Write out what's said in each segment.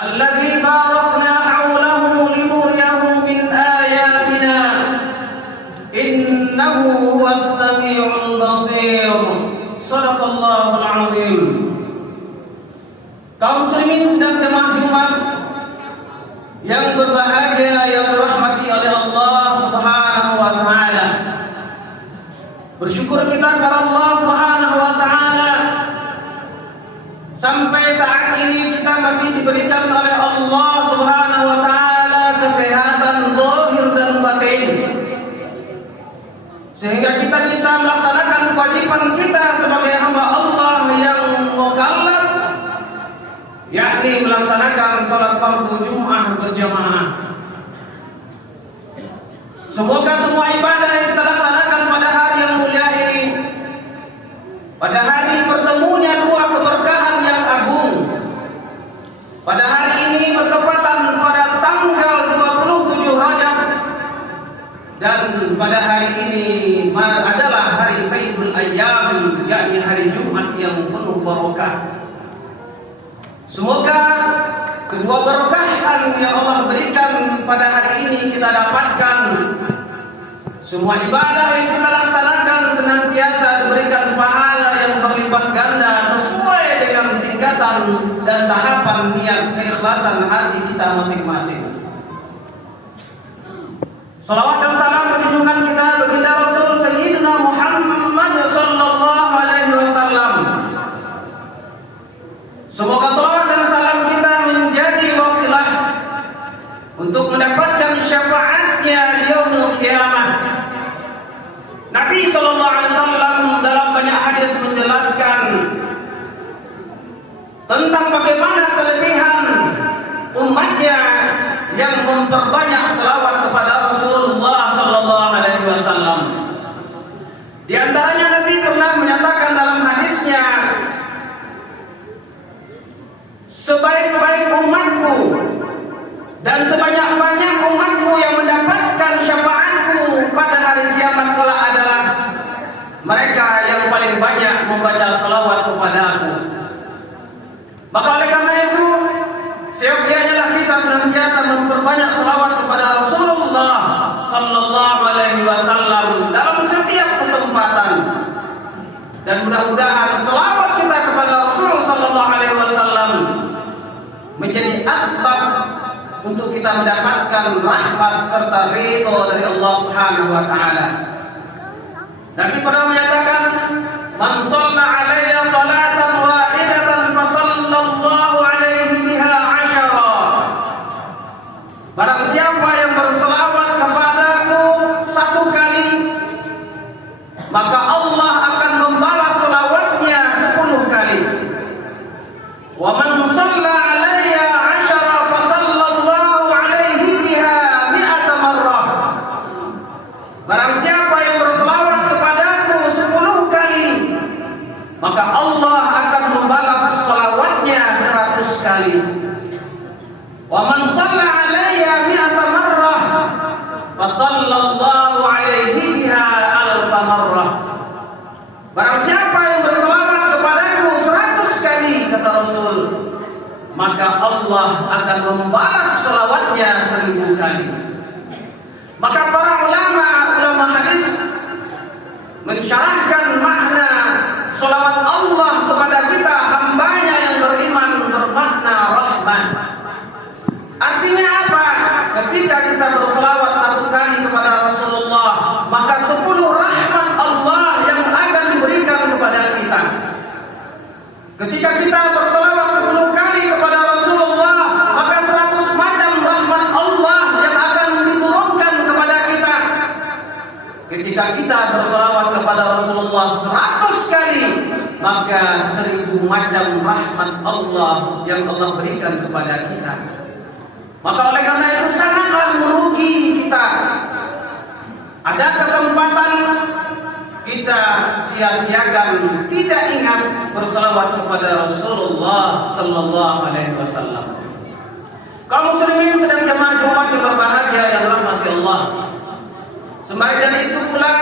الذي باركنا حوله لنريه من آياتنا إنه هو السميع البصير. صدق الله العظيم. Kaum muslimin dan jemaah Jumat yang berbahagia, yang dirahmati oleh Allah Subhanahu wa taala. Bersyukur kita kepada Allah Subhanahu wa taala sampai saat ini kita masih diberikan oleh Allah Subhanahu wa taala kesehatan zahir dan batin, sehingga kita bisa melaksanakan kewajiban kita sebagai hamba Allah yang mukallaf, yakni melaksanakan salat fardu Jumat berjamaah. Semoga semua ibadah yang kita laksanakan pada hari yang mulia ini, pada hari bertemunya dua keberkahan yang agung, pada hari ini bertepatan pada tanggal 27 Rajab, dan pada hari ini adalah hari Sayyidul Ayyam, yakni hari Jumat yang penuh barokah. Semoga kedua berkahan yang Allah berikan pada hari ini kita dapatkan. Semua ibadah yang kita laksanakan senantiasa diberikan pahala yang berlipat ganda sesuai dengan tingkatan dan tahapan niat keikhlasan hati kita masing-masing. Salawat dan salam junjungan kita baginda Rasul Sayyidina Muhammad sallallahu alaihi wasallam. Semoga salawat dan salam kita menjadi wasilah untuk mendapatkan syafaatnya di yaumul qiyamah. Nabi sallallahu alaihi wasallam dalam banyak hadis menjelaskan tentang bagaimana kelebihan umatnya yang memperbanyak selawat kepada Rasulullah sallallahu alaihi wasallam. Di antaranya Nabi pernah menyatakan dalam hadisnya, sebaik-baik umatku dan sebanyak-banyak umatku yang mendapatkan syafaatku pada hari kiamat kelak adalah mereka yang paling banyak membaca salawat kepadaku. Maka oleh karena itu, seyogyanya kita senantiasa memperbanyak salawat kepada Rasulullah sallallahu alaihi wasallam dalam setiap kesempatan. Dan mudah-mudahan salawat kita kepada Rasul sallallahu alaihi wasallam menjadi asbab untuk kita mendapatkan rahmat serta ridho dari Allah Subhanahu wa taala. Nabi pernah menyatakan, "Man shalla 'alayya salatan wahidatan fa sallallahu 'alaihi biha 'ashara." Barang siapa yang berselawat kepadaku satu kali, maka Allah akan membalas selawatnya 10 kali. Wa man shalla 'alayya 'ashara fa sallallahu 'alaihi biha 100 marrah. Barang siapa yang berselawat kepadaku 10 kali, maka Allah akan membalas selawatnya 100 kali. Wa man shalla 'alayya 100 marrah fa sallallahu 'alaihi biha 1000 marrah. Barang siapa yang berselawat kepadaku 100 kali, kata Rasul, maka Allah akan membalas selawatnya 1000 kali. Maka para ulama hadis mensyarahkan makna selawat Allah kepada kita hambanya yang beriman bermakna rahmat. Artinya apa? Ketika kita berselawat 1 kali kepada Rasulullah, maka 10 rahmat Allah yang akan diberikan kepada kita. Ketika kita berselawat 10 kali kepada Rasulullah, maka 100 macam rahmat Allah yang akan diturunkan kepada kita. Ketika kita berselawat kepada Rasulullah 100 kali, maka 1000 macam rahmat Allah yang Allah berikan kepada kita. Maka oleh karena itu sangatlah merugi kita ada kesempatan kita sia-siakan, tidak ingat berselawat kepada Rasulullah sallallahu alaihi wasallam. Kaum muslimin sedang jemaah Jumat yang berbahagia yang dirahmati Allah. Sembari dari itu pula,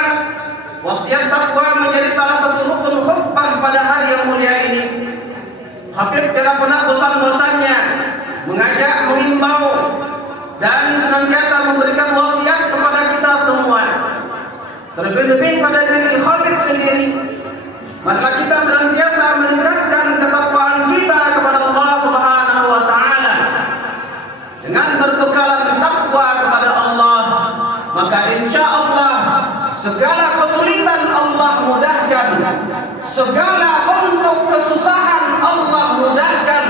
wasiat takwa menjadi salah satu rukun khutbah pada hari yang mulia ini. Habib tidak pernah bosan-bosannya mengajak, mengimbau, dan senantiasa memberikan wasiat kepada kita semua. Terlebih-lebih pada diri Khalid sendiri, marilah kita senantiasa meningkatkan ketakwaan kita kepada Allah Subhanahu wa taala. Dengan berbekalan takwa kepada Allah, maka insya Allah segala kesulitan Allah mudahkan, segala bentuk kesusahan Allah mudahkan,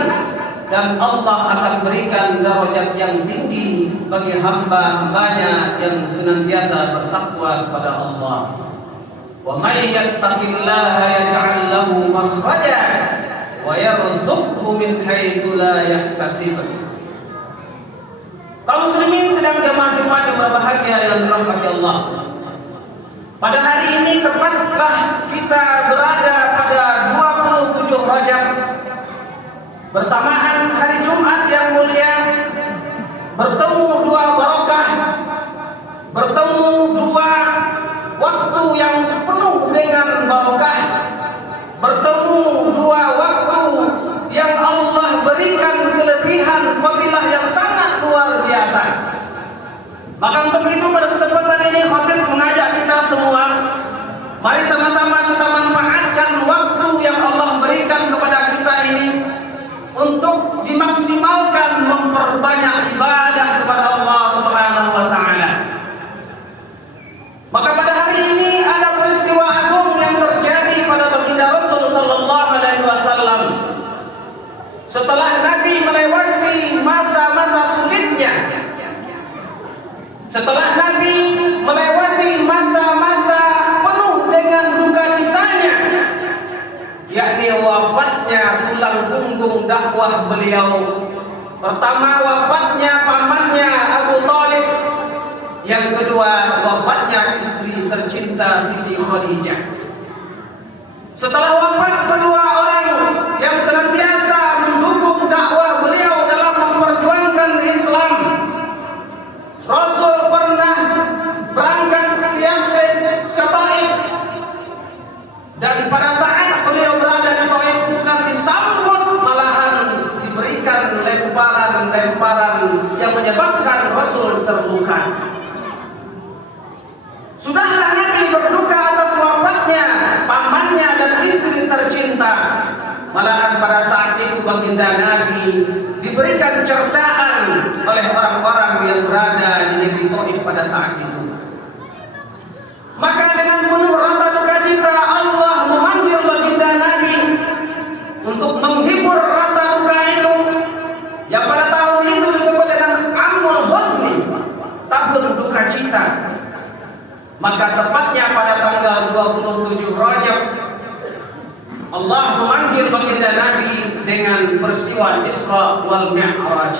dan Allah akan berikan derajat yang tinggi bagi hamba-hambanya yang senantiasa bertakwa kepada Allah. Wa may yattaqillaha yaj'al lahu makhraja wa yarzuqhu min haitsu la yahtasib. Kaum muslimin sedang jemaah Jumat yang berbahagia yang dirahmati Allah. Pada hari ini tepatlah kita berada pada 27 Rajab bersamaan hari Jumat yang mulia, bertemu dua barakah, bertemu dua waktu yang penuh dengan barakah, bertemu dua waktu yang Allah berikan kelebihan fadilah yang sangat luar biasa. Maka untuk itu pada kesempatan ini khatib mengajak kita semua, mari sama-sama kita manfaatkan waktu yang Allah berikan kepada kita ini untuk dimaksimalkan memperbanyak ibadah kepada Allah Subhanahu wa taala. Maka pada hari ini ada peristiwa agung yang terjadi pada baginda Rasul sallallahu alaihi wasallam. Setelah Nabi melewati masa-masa sulitnya, setelah Nabi melewati masa-masa penuh dengan duka citanya, yakni wafatnya tulang punggung dakwah beliau. Pertama wafatnya pamannya Abu Thalib, yang kedua wafatnya istri tercinta Siti Khadijah. Setelah wafat kedua orang yang senantiasa mendukung dakwah beliau dalam memperjuangkan Islam, Rasul pernah berangkat ke Yasrib, ke Taif, dan pada saat beliau berada di Taif bukan disambut, malahan diberikan lemparan-lemparan yang menyebabkan Rasul terluka. Sudahlah Nabi berduka atas wafatnya pamannya dan istri tercinta, malahan pada saat itu baginda Nabi diberikan cercaan oleh orang-orang yang berada di negeri Taif pada saat itu. Maka dengan penuh rasa duka cita Allah memanggil baginda Nabi untuk menghibur rasa duka itu, yang pada tahun itu disebut dengan Amul Huzni, tahun duka cita. Maka tepatnya pada tanggal 27 Rajab Allah memanggil baginda Nabi dengan peristiwa Isra wal Mi'raj.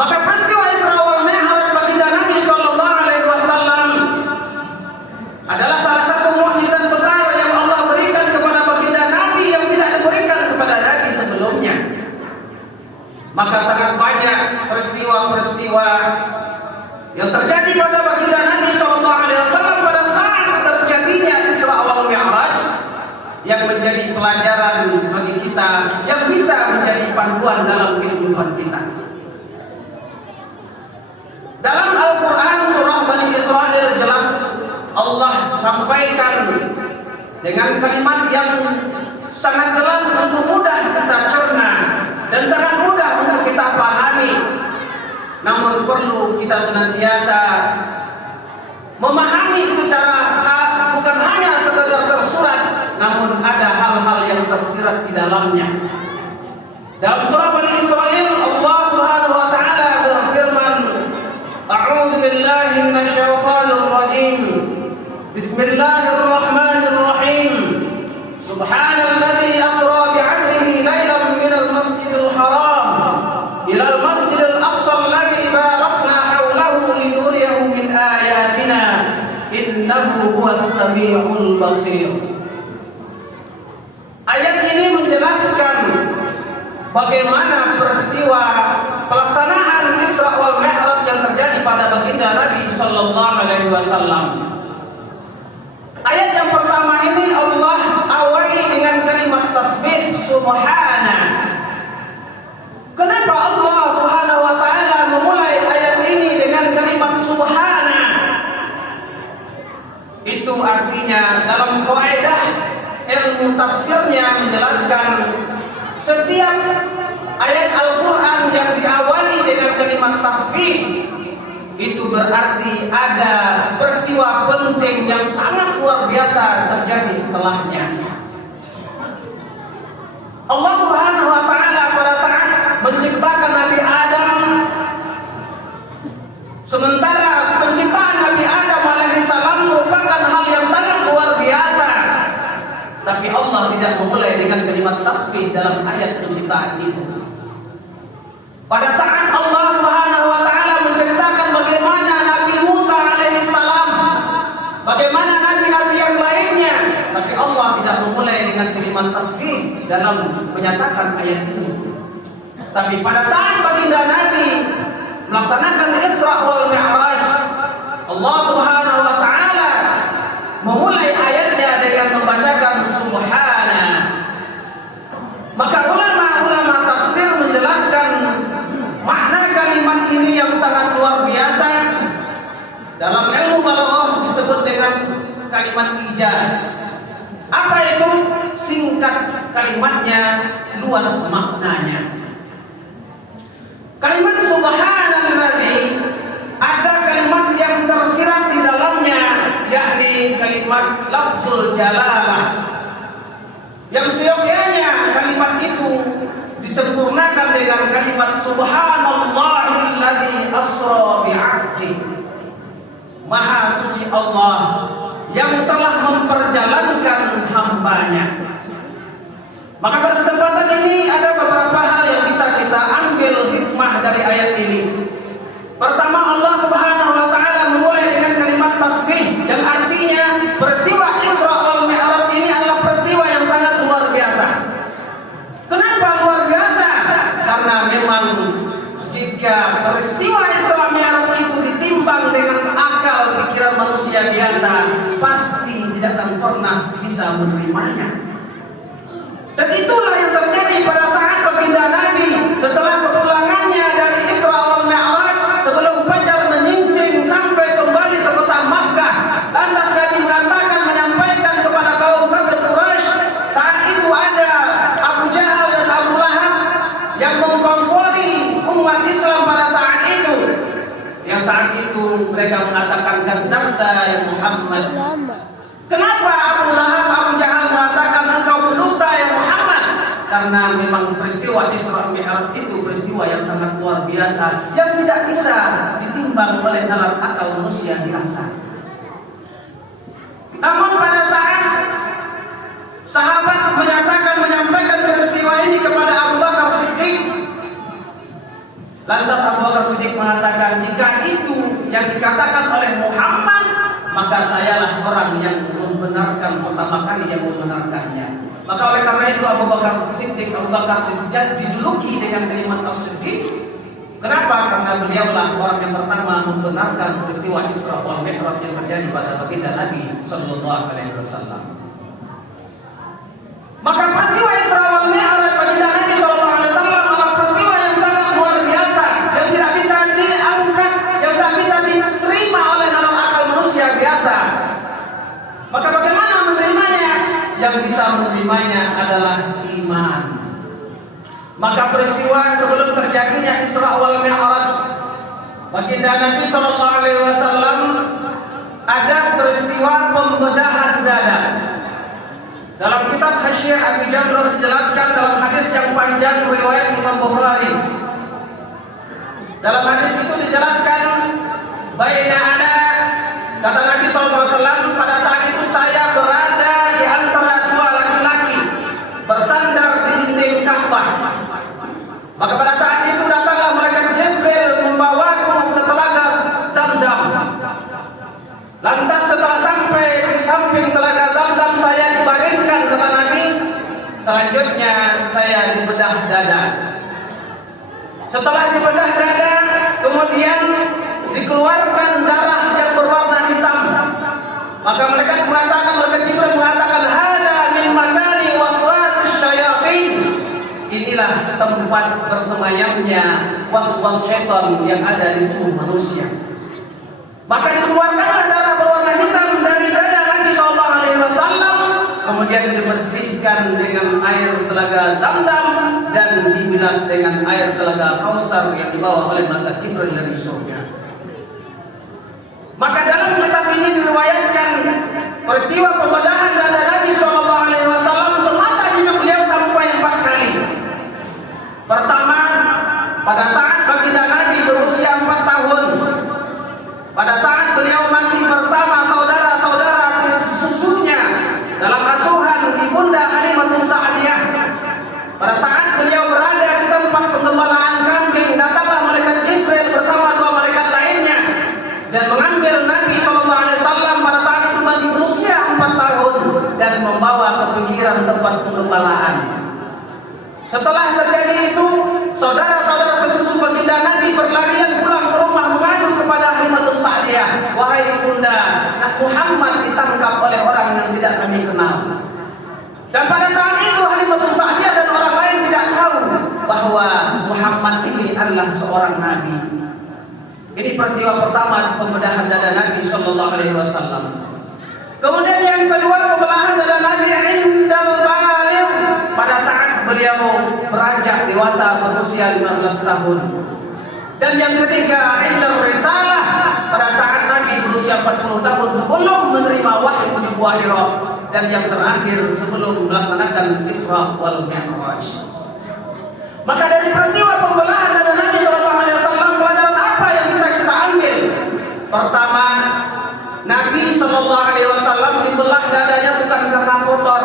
Maka peristiwa Isra wal Mi'raj baginda Nabi sallallahu alaihi wasallam adalah salah satu mukjizat besar yang Allah berikan kepada baginda Nabi yang tidak diberikan kepada Nabi sebelumnya. Maka sangat banyak peristiwa-peristiwa yang terjadi pada baginda Nabi sallallahu alaihi wasallam pada saat terjadinya Isra wal Mi'raj yang menjadi pelajaran bagi kita, yang bisa menjadi panduan dalam kehidupan kita. Dalam Al-Quran surah Bani Israel jelas Allah sampaikan dengan kalimat yang sangat jelas untuk mudah kita cerna dan sangat mudah untuk kita pahami. Namun perlu kita senantiasa memahami secara bukan hanya sekedar tersurat, namun ada hal-hal yang tersirat di dalamnya. Dalam surah Bani Israel Allah Subhanahu wa taala berfirman, A'udzu billahi minasyaitonir rajim. Bismillahirrahmanirrahim. Subhanalladzi asra bi'abdihi lailan minal masjidil haram ilal masjidil aqsa alladzi barakna hawlahu linuriyahu min ayatina innahu huwas samiul basir. Ayat ini menjelaskan bagaimana peristiwa pelaksanaan Isra wal Mi'raj yang terjadi pada baginda Nabi sallallahu alaihi wasallam. Ayat yang pertama ini Allah awali dengan kalimat tasbih subhana. Kenapa menjelaskan setiap ayat Al-Quran yang diawali dengan kalimat tasbih itu berarti ada peristiwa penting yang sangat luar biasa terjadi setelahnya. Allah Subhanahu wa taala pada saat menciptakan Nabi Adam, sementara penciptaan Nabi Adam alaihissalam merupakan hal yang sangat luar biasa, tapi Allah tidak memulai dengan kalimat tasbih dalam ayat penciptaan itu. Pada saat Allah Subhanahu wa taala menceritakan bagaimana Nabi Musa alaihissalam, bagaimana nabi-nabi yang lainnya, tapi Allah tidak memulai dengan kalimat tasbih dalam menyatakan ayat ini. Tapi pada saat baginda Nabi melaksanakan Isra wal Mi'raj, Allah Subhanahu wa taala memulai ayatnya dengan membacakan Subhana. Maka ulama-ulama tafsir menjelaskan makna kalimat ini yang sangat luar biasa. Dalam ilmu balaghah disebut dengan kalimat ijaz. Apa itu? Singkat kalimatnya, luas maknanya. Kalimat subhanallah ada kalimat yang tersirat di dalamnya, yakni kalimat lafzul jalalah. Yang seyogyanya kalimat itu disempurnakan dengan kalimat subhanallahilladzi asra bi'abdi. Maha suci Allah yang telah memperjalankan hambanya. Maka pada kesempatan ini ada beberapa hal yang bisa kita ambil hikmah dari ayat ini. Pertama, Allah Subhanahu wa taala memulai dengan kalimat tasbih yang artinya peristiwa Isra wal Mi'raj ini adalah peristiwa yang sangat luar biasa. Kenapa luar biasa? Karena memang jika peristiwa Isra Mi'raj itu ditimbang dengan akal pikiran manusia biasa, pasti tidak akan pernah bisa menerimanya. Dan itulah yang terjadi pada saat baginda Nabi setelah kepulangannya dari Isra wal Mi'raj, sebelum fajar menyingsing sampai kembali ke kota Makkah. Lantas Nabi mengatakan, menyampaikan kepada kaum kafir Quraisy, saat itu ada Abu Jahal dan Abu Lahab yang mengkompori umat Islam pada saat itu. Yang saat itu mereka mengatakan, kadzabta ya Muhammad. Kenapa Abu Lahab, Abu Jahal mengatakan engkau berdusta ya Muhammad? Karena memang peristiwa Isra Mi'raj itu peristiwa yang sangat luar biasa, yang tidak bisa ditimbang oleh nalar akal manusia biasa. Namun pada saat sahabat menyampaikan peristiwa ini kepada Abu Bakar Siddiq, lantas Abu Bakar Siddiq mengatakan, jika itu yang dikatakan oleh Muhammad, maka sayalah orang yang membenarkan pertama kali yang membenarkannya. Maka oleh karena itu Abu Bakar Siddiq, Abu Bakar dijuluki dengan kalimat as-Siddiq. Kenapa? Karena beliaulah orang yang pertama membenarkan peristiwa Isra wal Mi'raj yang terjadi pada baginda Nabi sallallahu alaihi wasallam. Maka peristiwa Isra wal Mi'raj baginda Nabi sallallahu alaihi wasallam adalah peristiwa yang sangat luar biasa, yang tidak bisa diangkat, yang tidak bisa diterima oleh nalar akal manusia biasa. Maka bagaimana menerimanya? Yang bisa menerimanya adalah iman. Maka peristiwa sebelum terjadinya Isra wal Mi'raj, baginda Nabi sallallahu alaihi wasallam ada peristiwa pembedahan dada. Dalam kitab Hasyiah Abi Jamrah dijelaskan dalam hadis yang panjang riwayat Imam Bukhari. Dalam hadis itu dijelaskan, baina ada, kata Nabi SAW, pada saat itu saya berada di antara dua laki-laki bersandar di dinding Ka'bah. Maka pada saat itu datanglah malaikat Jibril membawaku ke telaga Zamzam. Lantas setelah sampai di samping telaga Zamzam, saya dibaringkan, kata Nabi. Selanjutnya saya dibedah dada. Setelah dibedah dada, kemudian dikeluarkan darah yang berwarna hitam. Maka malaikat Jibril mengatakan, hada min makani waswasis syayatin. Inilah tempat bersemayamnya was-was syaitan yang ada di tubuh manusia. Maka dikeluarkanlah darah berwarna hitam dari dada Nabi sallallahu alaihi wasallam. kemudian dibersihkan dengan air telaga Zam-Zam dan dibilas dengan air telaga Kausar yang dibawa oleh malaikat Jibril dari surga. Maka dalam kitab ini diriwayatkan peristiwa pembedahan dada Nabi Shallallahu Alaihi Wasallam semasa hidup beliau sampai 4 kali. Pertama, pada saat baginda Nabi berusia 4 tahun, pada saat beliau masih bersama saudara-saudara susunya dalam asuhan ibunda Halimatus Sa'diyah. Pada saat beliau berada di tempat pengembalaan kambing, datanglah malaikat Jibril bersama 2 malaikat lainnya dan mengambil Nabi SAW pada saat itu masih berusia 4 tahun dan membawa ke pinggiran tempat pengembalaan. Setelah terjadi itu, saudara-saudara sesusu baginda Nabi berlarian pulang ke rumah mengadu kepada Halimatus Sa'diyah, "Wahai ibunda, Muhammad ditangkap oleh orang yang tidak kami kenal." Dan pada saat itu Halimatus Sa'diyah dan orang lain tidak tahu bahwa Muhammad ini adalah seorang nabi. Ini peristiwa pertama pembedahan dada Nabi Sallallahu Alaihi Wasallam. Kemudian yang kedua, pembelahan dada Nabi indal baligh, pada saat beliau beranjak dewasa berusia 15 tahun. Dan yang ketiga, indal risalah, pada saat Nabi berusia 40 tahun sebelum menerima wahyu nubuwah. Dan yang terakhir sebelum melaksanakan Isra wal Mi'raj. Maka dari peristiwa pembelahan dada Nabi Sallallahu Alaihi Wasallam, pelajaran apa yang bisa kita ambil? Pertama, Nabi Sallallahu Alaihi Wasallam dibelah dadanya bukan karena kotor.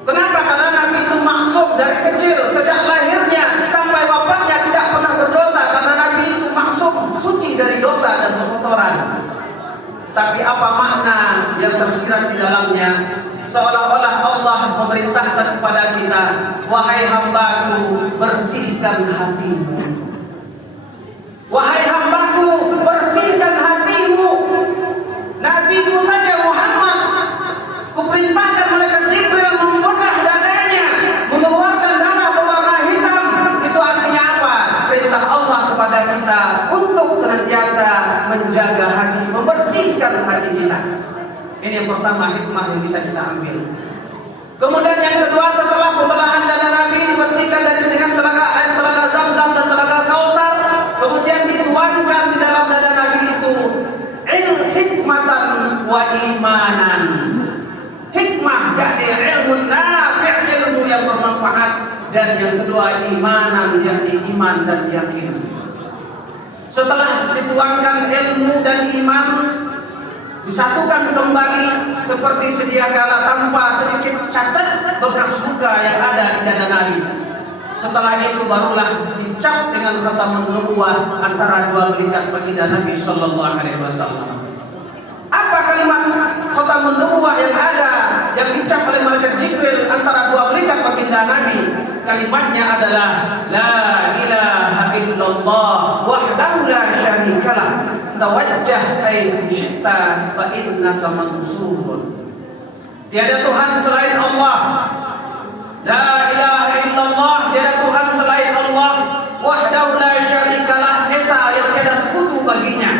Kenapa? Karena Nabi itu maksum dari kecil, sejak lahirnya sampai wafatnya tidak pernah berdosa, karena Nabi itu maksum, suci dari dosa dan kotoran. Tapi apa makna yang tersirat di dalamnya? Seolah-olah Allah memerintahkan kepada kita, "Wahai hambaku, bersihkan hatimu. Wahai hambaku, bersihkan hatimu." Nabi-Mu saja Muhammad, kuperintahkan malaikat Jibril membedah dadanya, mengeluarkan darah berwarna hitam. Itu artinya apa? Perintah Allah kepada kita untuk senantiasa menjaga hati, membersihkan hati kita. Ini yang pertama, hikmah yang bisa kita ambil. Kemudian yang kedua, setelah pembelahan dada Nabi dibersihkan dengan air telaga Zam-Zam dan telaga Kausar, kemudian dituangkan di dalam dada Nabi itu hikmatan wa imanan. Hikmah, yakni ilmu nafi', ilmu yang bermanfaat, dan yang kedua imanan, yakni iman dan yakin. Setelah dituangkan ilmu dan iman, disatukan kembali seperti sedia kala tanpa sedikit cacat bekas luka yang ada di dada Nabi. Setelah itu barulah dicap dengan khatamun nubuwah antara 2 belikat baginda Nabi Sallallahu Alaihi Wasallam. Apa kalimat khatamun nubuwah yang ada, yang dicap oleh malaikat Jibril antara 2 belikat baginda Nabi? Kalimatnya adalah La ilaha illallah wahdahu la syarikalah tawajjah haitsu syi'ta fa innaka mansurun. Tiada Tuhan selain Allah. La ilaha illallah, tiada Tuhan selain Allah. Wahdahu la syarikalah, esa yang tiada sekutu baginya.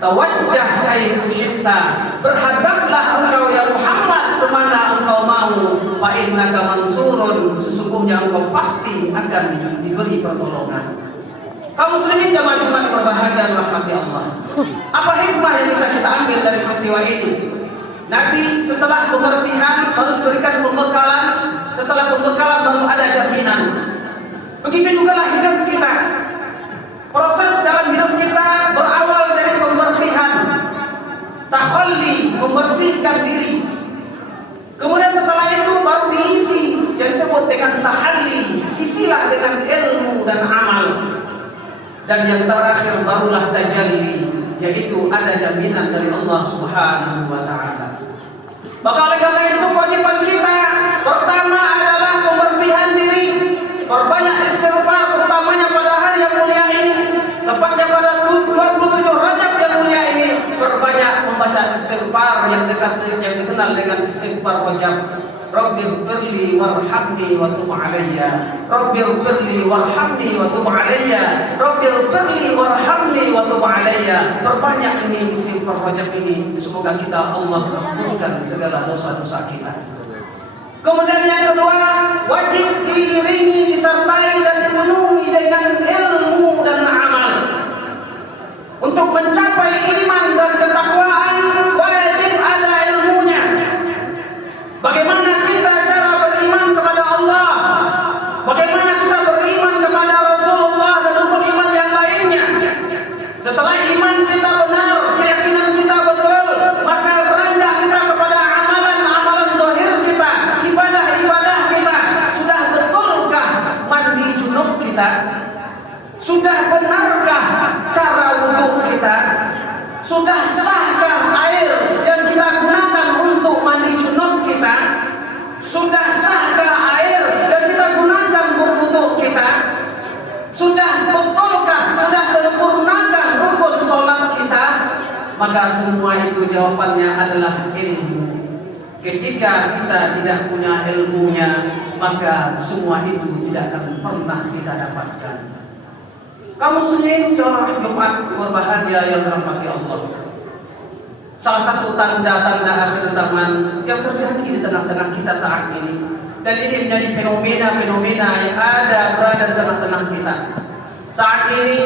Tawajjah haitsu syi'ta, berhadaplah engkau ya Muhammad kemana engkau mau. Fa innaka mansurun, sesungguhnya engkau pasti akan diberi pertolongan. Kaum muslimin jamaah Jumat berbahagia rahmati Allah. Apa hikmah yang bisa kita ambil dari peristiwa ini? Nabi setelah pembersihan baru diberikan pembekalan, setelah pembekalan baru ada jaminan. Begitu juga lah hidup kita. Proses dalam hidup kita berawal dari pembersihan, takhalli, membersihkan diri. Kemudian setelah itu baru diisi yang disebut dengan tahalli, isilah dengan ilmu dan amal. Dan yang terakhir barulah tajalli, yaitu ada jaminan dari Allah Subhanahu wa taala. Maka oleh karena itu kewajiban kita pertama adalah pembersihan diri. Perbanyak istighfar, utamanya pada hari yang mulia ini, tepatnya pada 27 Rajab yang mulia ini. Perbanyak membaca istighfar yang dikenal dengan istighfar wajib. Rabbighfirli warhamni wa tub 'alayya. Rabbighfirli warhamni wa tub 'alayya. Rabbighfirli warhamni wa tub 'alayya. Perbanyak ini istighfar wajib ini, semoga kita Allah ampunkan segala dosa-dosa kita. Kemudian yang kedua, wajib diiringi, disertai dan dipenuhi dengan ilmu dan amal. Untuk mencapai iman dan ketakwaan wajib ada ilmunya. Bagaimana kita cara beriman kepada Allah, bagaimana kita beriman kepada Rasulullah dan rukun iman yang lainnya. Setelah iman kita benar, keyakinan kita betul, maka beranjak kita kepada amalan-amalan zahir kita, ibadah-ibadah kita. Sudah betulkah mandi junub kita? Sudah benarkah cara wudhu kita? Sudah sahkah air yang kita gunakan untuk mandi junub kita? Sudah sahkah air yang kita gunakan berwudhu kita? Sudah betulkah, sudah sempurnakah rukun sholat kita? Maka semua itu jawabannya adalah ilmu. Ketika kita tidak punya ilmunya, maka semua itu tidak akan pernah kita dapatkan. Kaum muslimin jamaah Jumat berbahagia yang dirahmati Allah. Salah satu tanda-tanda akhir zaman yang terjadi di tengah-tengah kita saat ini, dan ini menjadi fenomena-fenomena yang berada di tengah-tengah kita. Saat ini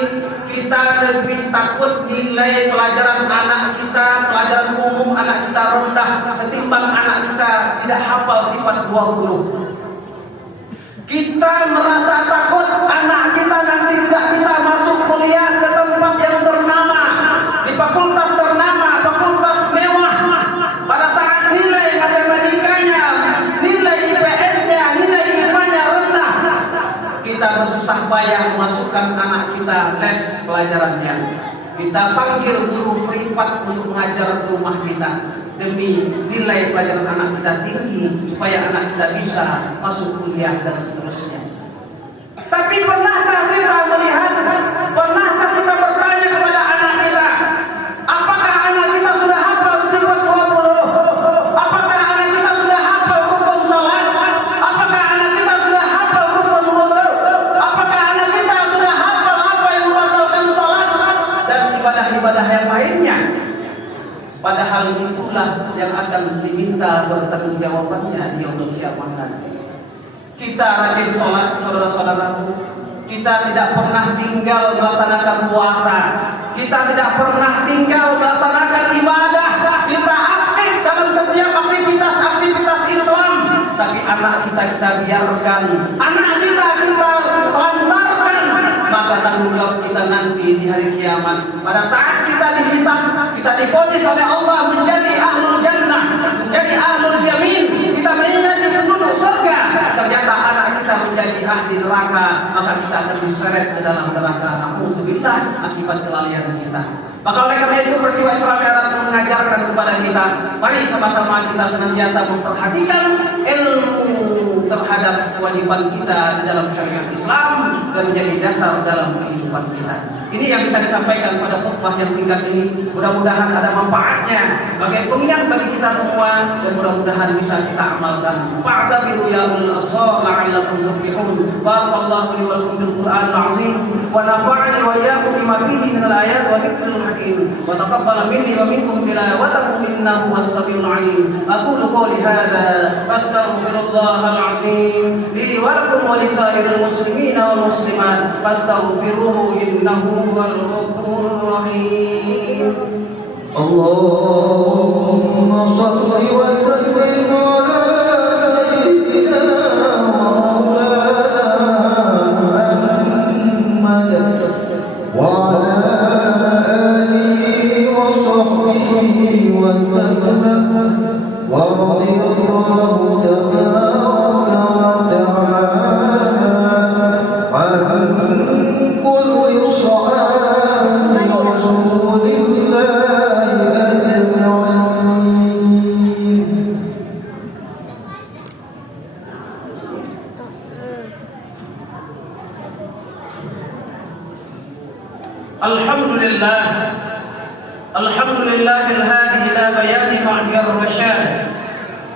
kita lebih takut nilai pelajaran anak kita, pelajaran umum anak kita rendah ketimbang anak kita tidak hafal sifat 20. Kita merasa takut anak kita nanti tidak bisa masuk kuliah ke tempat yang ternama, di fakultas ternama, fakultas mewah. Pada saat nilai matematikanya, nilai IPS-nya, nilai IPA-nya rendah, kita bersusah payah memasukkan anak kita les pelajarannya. Kita panggil guru privat untuk mengajar di rumah kita demi nilai pelajaran anak kita tinggi, supaya anak kita bisa masuk kuliah dan seterusnya. Tapi pernahkah kita melihat, pernahkah kita bertanya kepada anak kita, apakah anak kita sudah hafal sifat 20? Apakah anak kita sudah hafal rukun salat? Apakah anak kita sudah hafal rukun wudu? Apakah anak kita sudah hafal apa yang membatalkan salat dan ibadah-ibadah yang lainnya? Padahal itulah yang akan diminta pertanggungjawabannya di yaumul kiamat nanti. Kita rajin sholat, saudara-saudaraku. Kita tidak pernah tinggal melaksanakan puasa. Kita tidak pernah tinggal melaksanakan ibadah. Kita aktif dalam setiap aktivitas Islam. Tapi anak kita biarkan, anak kita lantarkan. Maka tanggung jawab kita nanti di hari kiamat. Pada saat kita dihisab, kita divonis oleh Allah menjadi ahlul jannah, menjadi ahlul yamin, kita menjadi penduduk surga. Ternyata anak kita menjadi ahli neraka, maka kita akan diseret ke dalam neraka. Alhamdulillah akibat kelalaian kita. Maka oleh karena itu peristiwa Isra Mi'raj mengajarkan kepada kita, mari sama-sama kita senantiasa memperhatikan ilmu terhadap kewajiban kita di dalam syariat Islam dan menjadi dasar dalam kehidupan kita. Ini yang bisa disampaikan pada khutbah yang singkat ini. Mudah-mudahan ada manfaatnya sebagai pengingat bagi kita semua, dan mudah-mudahan bisa kita amalkan. Fa'tabiru ya ulul absar la'allakum tuflihun. Barakallahu li wa lakum bil Qur'anil azim wa nafa'ani wa iyyakum bima fihi minal ayat wa dzikril hakim. Wa taqabbal minni wa minkum tilawatahu innahu was-sami'ul 'alim. Aqulu qawli hadza fastaghfirullahal 'azim li wa lakum wa lisairil muslimin wal muslimat fastaghfiruhu innahu huwal ghafurur rahim. Allahumma shalli wa sallim ala sayyidina Muhammad wa ala alihi wa sahbihi wa sallam wa radiyallahu tabaraka wa ta'ala an kulli sahabi rasulillah. Alhamdulillahil hadi ila bayani ma'diyar rasyad.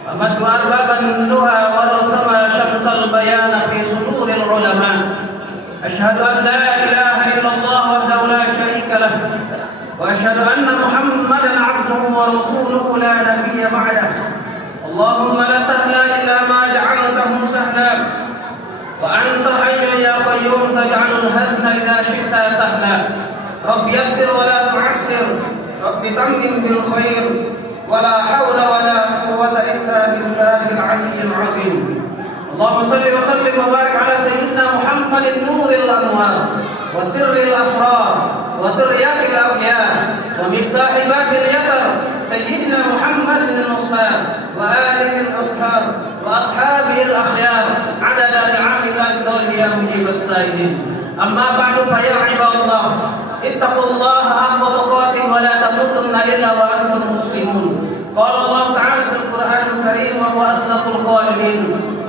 ومد أرباب النهى ورسم شمس البيان في صدور العلماء. أشهد أن لا إله إلا الله وحده لا شريك له، وأشهد أن محمدا عبده ورسوله لا نبي بعده. اللهم لا سهل إلا ما جعلته سهلا، وأنت حي يا قيوم تجعل الحزن إذا شئت سهلا. رب يسر ولا تعسر، رب تمم بالخير، ولا حول ولا قوة إلا بالله العلي العظيم. اللهم صل وسلم وبارك على سيدنا محمد نور الأنوار وسر الأسرار وترياق الأولياء ومفتاح باب اليسر سيدنا محمد المختار وآله الأطهار وأصحابه الأخيار عدد نعم الله يا مجيب السائلين. أما بعد فيا عباد الله اتقوا الله حق تقاته ولا تموتن إلا وأنتم مسلمون. قال الله تعالى في القرآن الكريم وهو أصدق القائلين: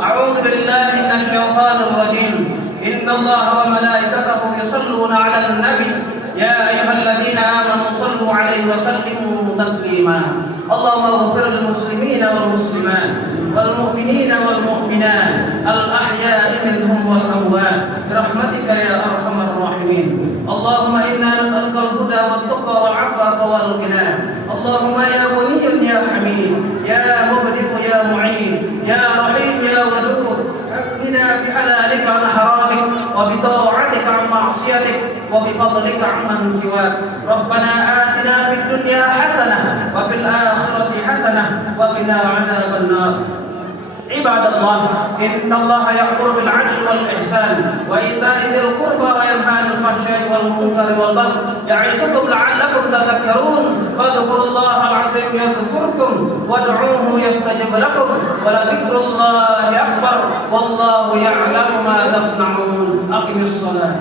أعوذ بالله من الشيطان الرجيم. إن الله وملائكته يصلون على النبي يا أيها الذين آمنوا صلوا عليه وسلموا تسليما. اللهم اغفر للمسلمين والمسلمات والمؤمنين والمؤمنات الأحياء منهم والأموات برحمتك يا أرحم الراحمين. اللهم إنا نسألك الهدى والتقى والعفاف والغنى. اللهم يا غني يا حميد يا مبدئ يا معين يا رحيم يا ودود اكفنا بحلالك عن حرامك وبطاعتك عن معصيتك وبفضلك عمن سواك. ربنا آتنا في الدنيا حسنة وفي الآخرة حسنة وقنا عذاب النار. عباد الله إن الله يأمر بالعدل والإحسان وإيتاء ذي القربى وينهى عن الفحشاء والمنكر والبغي يعظكم لعلكم تذكرون. فاذكروا الله العظيم يذكركم وادعوه يستجب لكم ولذكر الله أكبر والله يعلم ما تصنعون. أقم الصلاة.